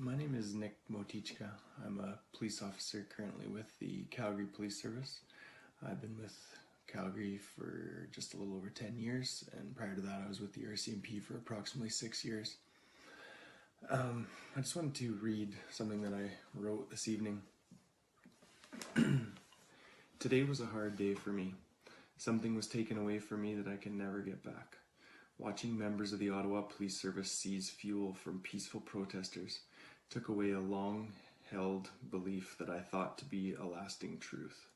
My name is Nick Motichka. I'm a police officer currently with the Calgary Police Service. I've been with Calgary for just a little over 10 years, and prior to that I was with the RCMP for approximately 6 years. I just wanted to read something that I wrote this evening. Today was a hard day for me. Something was taken away from me that I can never get back. Watching members of the Ottawa Police Service seize fuel from peaceful protesters took away a long-held belief that I thought to be a lasting truth.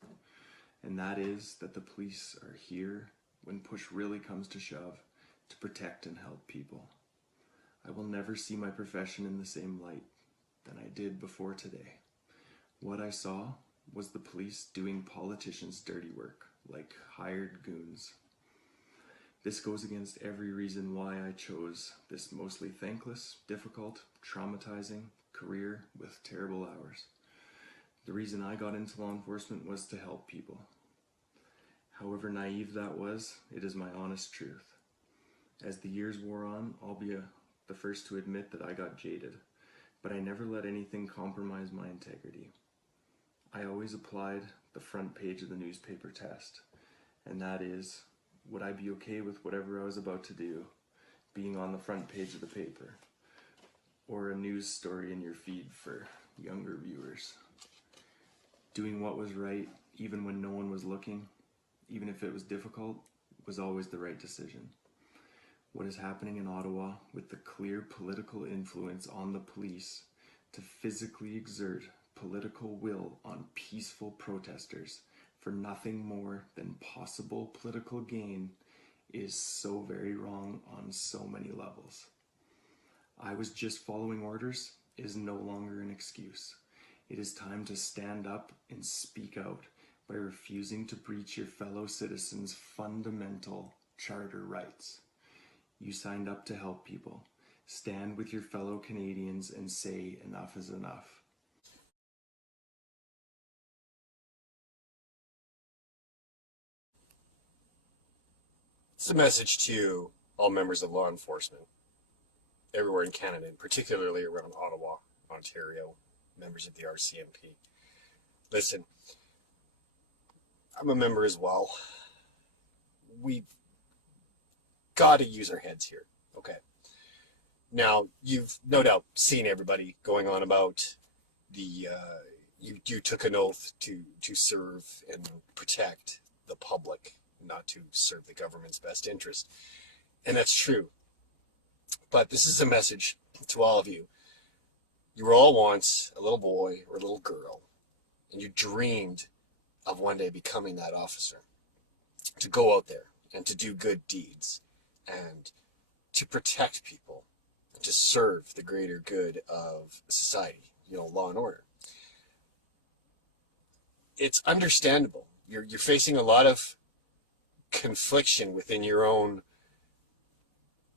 And that is that the police are here, when push really comes to shove, to protect and help people. I will never see my profession in the same light than I did before today. What I saw was the police doing politicians' dirty work, like hired goons. This goes against every reason why I chose this mostly thankless, difficult, traumatizing career with terrible hours. The reason I got into law enforcement was to help people. However naive that was, it is my honest truth. As the years wore on, I'll be the first to admit that I got jaded, but I never let anything compromise my integrity. I always applied the front page of the newspaper test, and that is, would I be okay with whatever I was about to do being on the front page of the paper, or a news story in your feed for younger viewers? Doing what was right, even when no one was looking, even if it was difficult, was always the right decision. What is happening in Ottawa, with the clear political influence on the police to physically exert political will on peaceful protesters for nothing more than possible political gain, is so very wrong on so many levels. I was just following orders is no longer an excuse. It is time to stand up and speak out by refusing to breach your fellow citizens' fundamental charter rights. You signed up to help people. Stand with your fellow Canadians and say enough is enough. It's a message to all members of law enforcement everywhere in Canada, and particularly around Ottawa, Ontario, members of the RCMP. Listen, I'm a member as well. We've got to use our heads here, okay? Now, you've no doubt seen everybody going on about the, you took an oath to serve and protect the public, not to serve the government's best interest. And that's true. But this is a message to all of you. You were all once a little boy or a little girl, and you dreamed of one day becoming that officer, to go out there and to do good deeds and to protect people and to serve the greater good of society, law and order. It's understandable. You're facing a lot of confliction within your own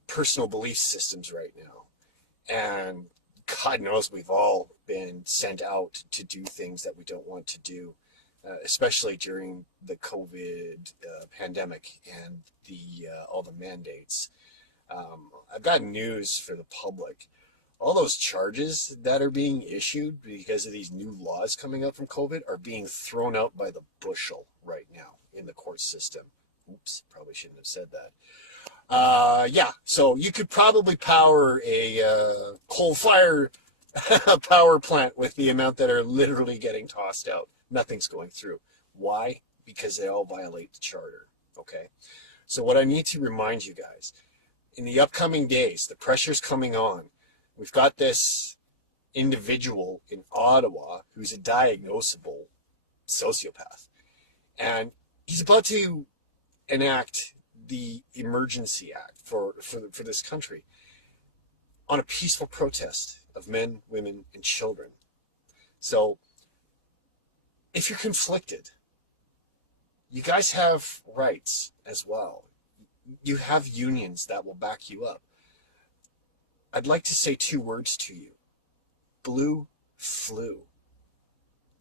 personal belief systems right now. And God knows we've all been sent out to do things that we don't want to do, especially during the COVID pandemic and all the mandates. I've got news for the public. All those charges that are being issued because of these new laws coming up from COVID are being thrown out by the bushel right now in the court system. Oops, probably shouldn't have said that. Yeah, so you could probably power a coal-fired power plant with the amount that are literally getting tossed out. Nothing's going through. Why? Because they all violate the charter, okay? So what I need to remind you guys, in the upcoming days, the pressure's coming on. We've got this individual in Ottawa who's a diagnosable sociopath, and he's about to enact the Emergency Act for this country on a peaceful protest of men, women, and children. So if you're conflicted, you guys have rights as well. You have unions that will back you up. I'd like to say 2 words to you. Blue flu.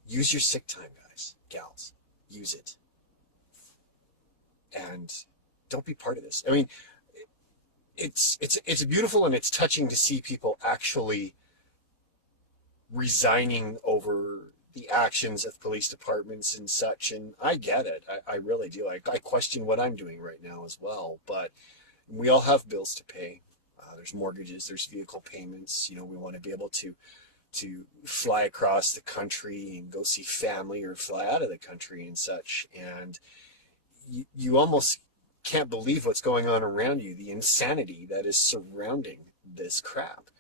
Use your sick time, guys, gals. Use it. And don't be part of this. I mean, it's beautiful and it's touching to see people actually resigning over the actions of police departments and such, and I get it. I really do. I question what I'm doing right now as well, but we all have bills to pay. There's mortgages, there's vehicle payments. You know, we want to be able to fly across the country and go see family, or fly out of the country and such. And you almost can't believe what's going on around you, the insanity that is surrounding this crap.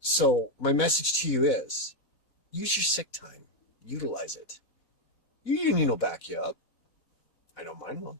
So my message to you is, use your sick time, utilize it. Your union will back you up. I don't mind one.